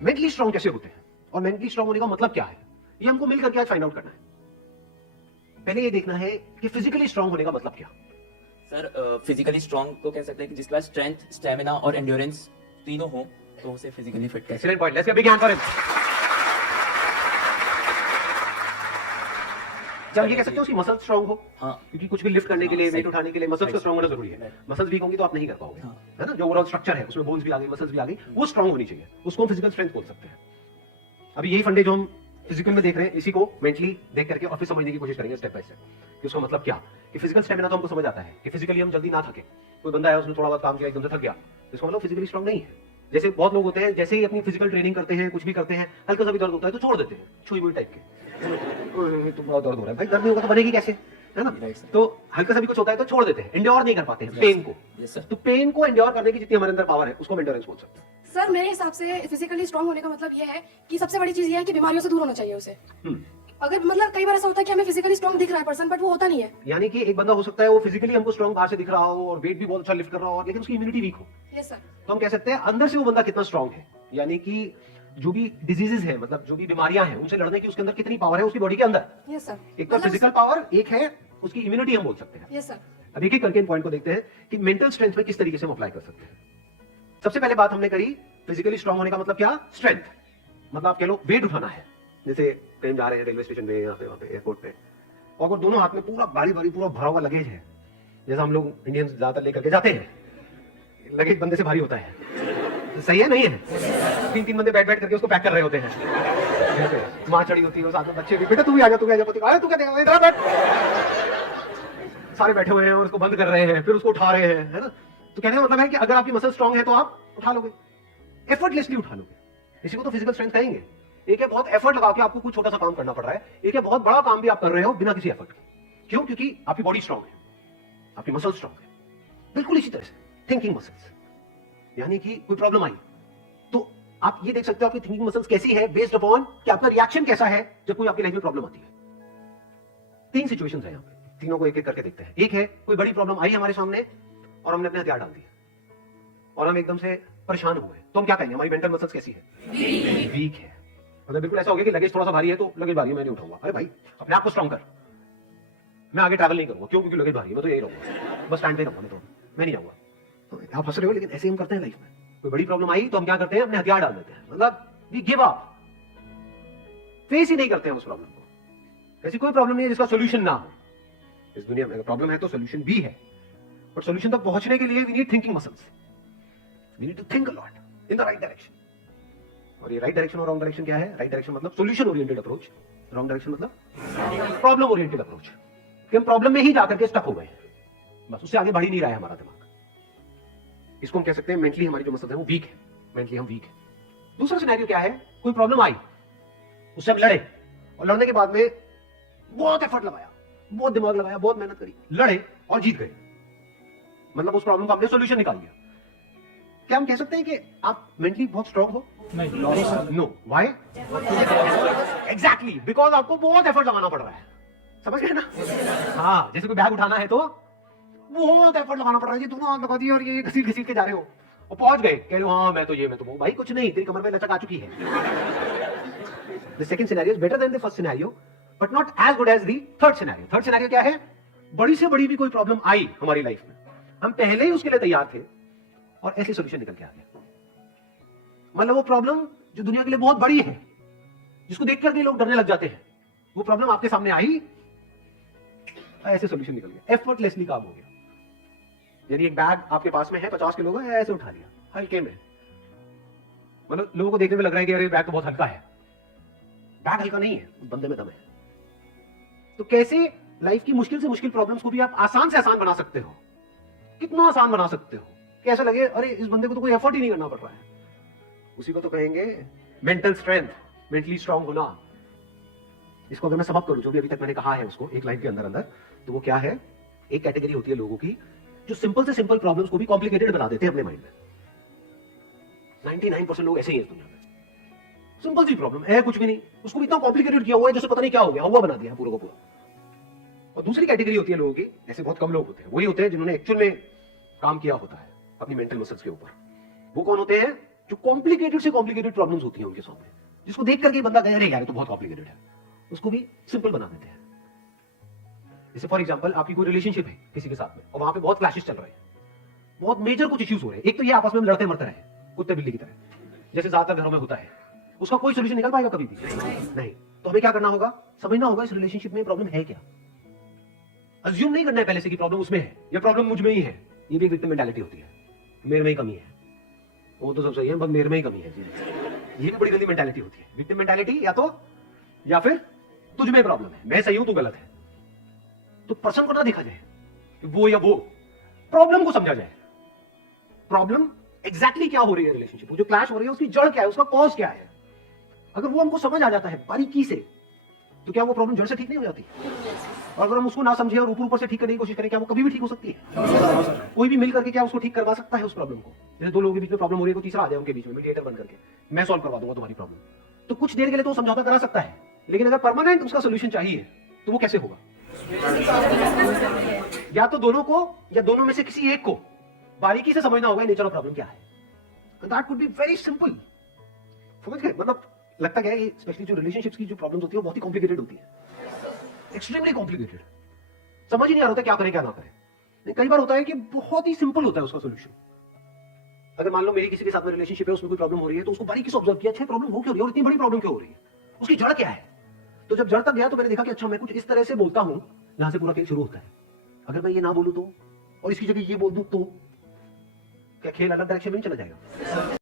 Mentally strong कैसे होते हैं और मेंटली स्ट्रांग होने का मतलब क्या है, ये हमको मिल करके आज फाइंड आउट करना है। पहले ये देखना है कि फिजिकली स्ट्रांग होने का मतलब क्या। सर फिजिकली स्ट्रांग तो कह सकते हैं कि जिसके पास स्ट्रेंथ, स्टेमिना और एंड्योरेंस तीनों हो तो उसे फिजिकली फिट कह सकते excellent point, let's give big hand for him. क्या ये कह सकते हो उसकी मसल स्ट्रांग हो? हाँ। क्योंकि कुछ भी लिफ्ट करने के लिए, वेट सही। उठाने के लिए मसल्स का सही। स्ट्रांग होना जरूरी है। Right। मसल्स वीक होंगी तो आप नहीं कर पाओगे, हाँ। है ना। जो ओवरऑल स्ट्रक्चर है उसमें बोन्स भी आ गई, मसल्स भी आ गई, वो स्ट्रांग होनी चाहिए, उसको हम फिजिकल स्ट्रेंथ बोल सकते हैं। अभी यही फंडे जो हम फिजिकल में देख रहे हैं, इसी को मेंटली देख करके और फिर समझने की कोशिश करेंगे स्टेप बाय स्टेप कि उसका मतलब क्या। कि फिजिकल स्टेमिना तो हमको समझ आता है कि फिजिकली हम जल्दी ना थके। कोई बंदा है उसने थोड़ा बहुत काम किया एकदम से थक गया, इसका मतलब फिजिकली स्ट्रांग नहीं है। जैसे बहुत लोग होते हैं, जैसे ही अपनी फिजिकल ट्रेनिंग करते हैं, कुछ भी करते हैं, हल्का सा भी दर्द होता है तो छोड़ देते हैं, छुई मुई टाइप के, तो बहुत दर्द हो रहा है भाई, दर्द नहीं होगा तो बनेगी कैसे, है ना। Right, sir। तो हल्का सा भी कुछ होता है तो छोड़ देते हैं, एंड्योर नहीं कर पाते हैं पेन को। Yes, sir। तो पेन को एंड्योर करने की जितनी हमारे अंदर पावर है उसको हम एंड्योरेंस बोल सकते हैं। सर मेरे हिसाब से फिजिकली स्ट्रांग होने का मतलब ये है कि सबसे बड़ी चीज ये है कि बीमारियों से दूर होना चाहिए उसे। अगर मतलब कई बार ऐसा होता है कि हमें फिजिकली स्ट्रांग दिख रहा है पर्सन, बट वो होता नहीं है। यानी कि एक बंदा हो सकता है वो फिजिकली हमको स्ट्रांग बाहर से दिख रहा हो और वेट भी बहुत अच्छा लिफ्ट कर रहा हो, लेकिन उसकी इम्यूनिटी वीक हो। Yes sir. तो हम कह सकते हैं अंदर से वो बंदा कितना स्ट्रांग है, यानी कि जो भी डिजीजेस है, मतलब जो भी बीमारियां हैं, उनसे लड़ने की उसके अंदर कितनी पावर है उसकी बॉडी के अंदर। Yes sir. एक तो फिजिकल पावर, एक है उसकी इम्यूनिटी हम बोल सकते हैं। Yes sir. अब एक एक करके इन पॉइंट को देखते हैं कि मेंटल स्ट्रेंथ में किस तरीके से हम अप्लाई कर सकते हैं। सबसे पहले बात हमने करी फिजिकली स्ट्रांग होने का मतलब क्या, स्ट्रेंथ। मतलब आप कह लो वेट उठाना है, जैसे कहीं जा रहे हैं रेलवे स्टेशन पे, यहाँ पे, वहाँ पे, एयरपोर्ट पे, और अगर दोनों हाथ में पूरा भारी भारी पूरा भरा हुआ लगेज है, जैसा हम लोग इंडियंस ज्यादातर लेकर के जाते हैं, लगेज बंदे से भारी होता है, तो सही है नहीं है। तीन तीन बंदे बैठ बैठ करके उसको पैक कर रहे होते हैं, माँ चढ़ी होती है, साथ में बच्चे भी, बेटा तू भी आ जा, तू भी आ जा, तू क्या देगा, इधर बैठ। सारे बैठे हुए हैं और उसको बंद कर रहे हैं, फिर उसको उठा रहे हैं, है ना। तो कहने का मतलब है कि अगर आपकी मसल स्ट्रांग है तो आप उठा लोगे, एफर्टलेसली उठा लोगे। इसी को तो फिजिकल स्ट्रेंथ कहेंगे। एक है बहुत एफर्ट लगा के आपको कुछ छोटा सा काम करना पड़ रहा है, एक है बहुत बड़ा काम भी आप कर रहे हो बिना किसी एफर्ट के। क्यों? क्योंकि आपकी बॉडी स्ट्रांग है, आपकी मसल स्ट्रांग है। बिल्कुल इसी तरह से थिंकिंग मसल्स, यानी कि कोई प्रॉब्लम आई तो आप ये देख सकते हो आपकी थिंकिंग मसल्स कैसी है, बेस्ड अपॉन कि आपका रिएक्शन कैसा है जब कोई आपकी लाइफ में प्रॉब्लम आती है। तीन सिचुएशंस हैं यहाँ पे, तीनों को एक एक करके देखते हैं। एक है कोई बड़ी प्रॉब्लम आई हमारे सामने और हमने अपने हथियार डाल दिए और हम एकदम से परेशान हुए, तो हम क्या कहेंगे, हमारी मेंटल मसल्स कैसी है, वीक है। मतलब बिल्कुल ऐसा हो गया कि लगेज थोड़ा सा भारी है तो लगेज भारी है मैं नहीं उठाऊंगा। अरे भाई अपने आप को स्ट्रांग कर, मैं आगे ट्रैवल नहीं करूंगा। क्यों? क्योंकि लगेज भारी है, मैं तो यही रहूंगा, बस स्टैंड पे रहूंगा, मैं नहीं जाऊंगा। तो आप हंस रहे हो, लेकिन ऐसे हम करते हैं लाइफ में। कोई बड़ी प्रॉब्लम आई तो हम क्या करते हैं, अपने हथियार डाल देते हैं, मतलब वी गिव अप, फेस ही नहीं करते हैं उस प्रॉब्लम को। ऐसी कोई प्रॉब्लम नहीं है जिसका सोल्यूशन ना हो इस दुनिया में। अगर प्रॉब्लम है तो सोल्यूशन भी है, बट सोल्यूशन तक पहुंचने के लिए we need thinking muscles, we need to think a lot in the right direction. और ये राइट डायरेक्शन और रॉन्ग डायरेक्शन क्या है? राइट डायरेक्शन मतलब solution oriented approach, wrong direction मतलब प्रॉब्लम ओरिएंटेड अप्रोच, कि हम प्रॉब्लम में ही जाकर के स्टक हो गए, बस उससे आगे बढ़ ही नहीं रहा है हमारा दिमाग। इसको हम कह सकते हैं मेंटली हमारी जो मसल्स है वो वीक है, मेंटली हम वीक है। दूसरा सिनेरियो क्या है, कोई प्रॉब्लम आई, उससे हम लड़े और लड़ने के बाद में बहुत एफर्ट लगाया, बहुत दिमाग लगाया, बहुत मेहनत करी, लड़े और जीत गए, मतलब उस प्रॉब्लम का हमने सोल्यूशन निकाल लिया। क्या हम कह सकते हैं कि आप मेंटली बहुत स्ट्रांग हो? नो। व्हाई? एग्जैक्टली बिकॉज आपको बहुत एफर्ट लगाना पड़ रहा है, समझ गए ना। हाँ, जैसे कोई बैग उठाना है तो बहुत एफर्ट लगाना पड़ रहा है, ये दोनों हाथ लगा दिए और ये घसीट घसीट के जा रहे हो और पहुंच गए, कह रहे हो हाँ मैं तो ये, मैं तो वो। भाई कुछ नहीं, तेरी कमर में लचक आ चुकी है। The second scenario is better than the first scenario, but not as good as the third scenario. Third scenario क्या है? बड़ी से बड़ी भी कोई प्रॉब्लम आई हमारी लाइफ में, हम पहले ही उसके लिए तैयार थे और ऐसे सॉल्यूशन निकल के आ गया। मतलब वो प्रॉब्लम जो दुनिया के लिए बहुत बड़ी है, जिसको देख करके लोग डरने लग जाते हैं, वो प्रॉब्लम आपके सामने आई, ऐसे सॉल्यूशन निकल गया, एफर्टलेसली काम हो गया। यानी एक बैग आपके पास में है 50 किलो का, ऐसे उठा लिया हल्के में। मतलब लोगों को देखने में लग रहा है कि अरे बैग तो बहुत हल्का है, बैग हल्का नहीं है, बंदे में दम है। तो कैसे लाइफ की मुश्किल से मुश्किल प्रॉब्लम्स को भी आप आसान से आसान बना सकते हो, कितना आसान बना सकते हो, कैसे लगे अरे इस बंदे को तो कोई एफर्ट ही नहीं करना पड़ रहा है। उसी को तो कहेंगे मेंटल स्ट्रेंथ, मेंटली स्ट्रांग होना। इसको अगर मैं समअप करूं जो भी अभी तक मैंने कहा है उसको एक लाइन के अंदर अंदर, तो वो क्या है, एक कैटेगरी होती है लोगों की जो सिंपल से सिंपल प्रॉब्लम्स को भी कॉम्प्लिकेटेड बना देते हैं अपने माइंड में। 99% लोग ऐसे ही हैं दुनिया में। सिंपल सी प्रॉब्लम है, कुछ भी नहीं, उसको भी इतना कॉम्प्लिकेटेड किया हुआ है जैसे पता नहीं क्या हो गया, हुआ बना दिया पूरा का पूरा। और दूसरी कैटेगरी होती है लोगों की, ऐसे बहुत कम लोग होते हैं, वही होते हैं जिन्होंने एक्चुअल में काम किया होता है अपनी मेंटल मसल्स के ऊपर। वो कौन होते हैं? जो कॉम्प्लिकेटेड से कॉम्प्लिकेटेड प्रॉब्लम्स होती हैं उनके सामने, जिसको देख करके बंदा कहे अरे यार ये तो बहुत कॉम्प्लिकेटेड है, उसको भी सिंपल बना देते हैं। जैसे फॉर एग्जांपल आपकी कोई रिलेशनशिप है किसी के साथ में और वहां पे बहुत क्लैशेस चल रहे हैं, बहुत मेजर कुछ इश्यूज हो रहे हैं। एक तो ये आपस में लड़ते मरते रहे कुत्ते बिल्ली की तरह, जैसे ज्यादातर घरों में होता है, उसका कोई सोल्यूशन निकल पाएगा कभी भी नहीं। तो हमें क्या करना होगा, समझना होगा इस रिलेशनशिप में प्रॉब्लम है क्या। अज्यूम नहीं करना है पहले से कि प्रॉब्लम उसमें है या प्रॉब्लम मुझ में ही है। ये भी एक विक्टिम मेंटालिटी होती है, मेरे में ही कमी है, वो तो सब सही है बस मेरे में ही कमी है। ये भी बड़ी गंदी मेंटालिटी होती है। विक्टिम मेंटालिटी या फिर तुझ में प्रॉब्लम है, मैं सही हूं तू गलत है। तो पर्सन को ना देखा जाए वो या वो, प्रॉब्लम को समझा जाए। प्रॉब्लम एग्जैक्टली क्या हो रही है रिलेशनशिप, जो क्लैश हो रही है उसकी जड़ क्या है, उसका कॉज क्या है। अगर वो हमको समझ आ जाता है बारीकी से, तो क्या वो प्रॉब्लम जड़ से ठीक नहीं हो जाती? और अगर हम उसको ना समझे और ऊपर ऊपर से ठीक करने की कोशिश करें, क्या वो कभी भी ठीक हो सकती है? कोई भी मिल करके क्या उसको ठीक करवा सकता है उस प्रॉब्लम को? जैसे दो लोगों के बीच में प्रॉब्लम हो रही है, तो तीसरा आ जाए उनके बीच में मीडिएटर बन करके, मैं सॉल्व करवा दूंगा तुम्हारी प्रॉब्लम। तो कुछ देर के लिए तो समझौता करा सकता है, लेकिन अगर परमानेंट उसका सोल्यूशन चाहिए तो वो कैसे होगा? या तो दोनों को या दोनों में से किसी एक को बारीकी से समझना होगा नेचर ऑफ प्रॉब्लम क्या है। That could be very simple. समझ गए? मतलब लगता क्या है, स्पेशली जो रिलेशनशिप्स की जो प्रॉब्लम्स होती है वो बहुत ही कॉम्प्लिकेटेड होती है, एक्सट्रीमली कॉम्प्लिकेटेड। समझ ही नहीं आ रहा होता क्या करें क्या ना करें। कई बार होता है कि बहुत ही सिंपल होता है उसका सोल्यूशन। अगर मान लो मेरी किसी के साथ में रिलेशनशिप है, उसमें कोई प्रॉब्लम हो रही है, तो उसको बारीकी से ऑब्जर्व किया, अच्छा प्रॉब्लम हो क्यों रही है और इतनी बड़ी प्रॉब्लम क्यों हो रही है, उसकी जड़ क्या है। तो जब जड़ तक गया तो मैंने देखा कि अच्छा मैं कुछ इस तरह से बोलता हूं जहां से पूरा खेल शुरू होता है। अगर मैं ये ना बोलूं तो, और इसकी जगह ये बोल दूं तो क्या खेल अलग डायरेक्शन में नहीं चला जाएगा?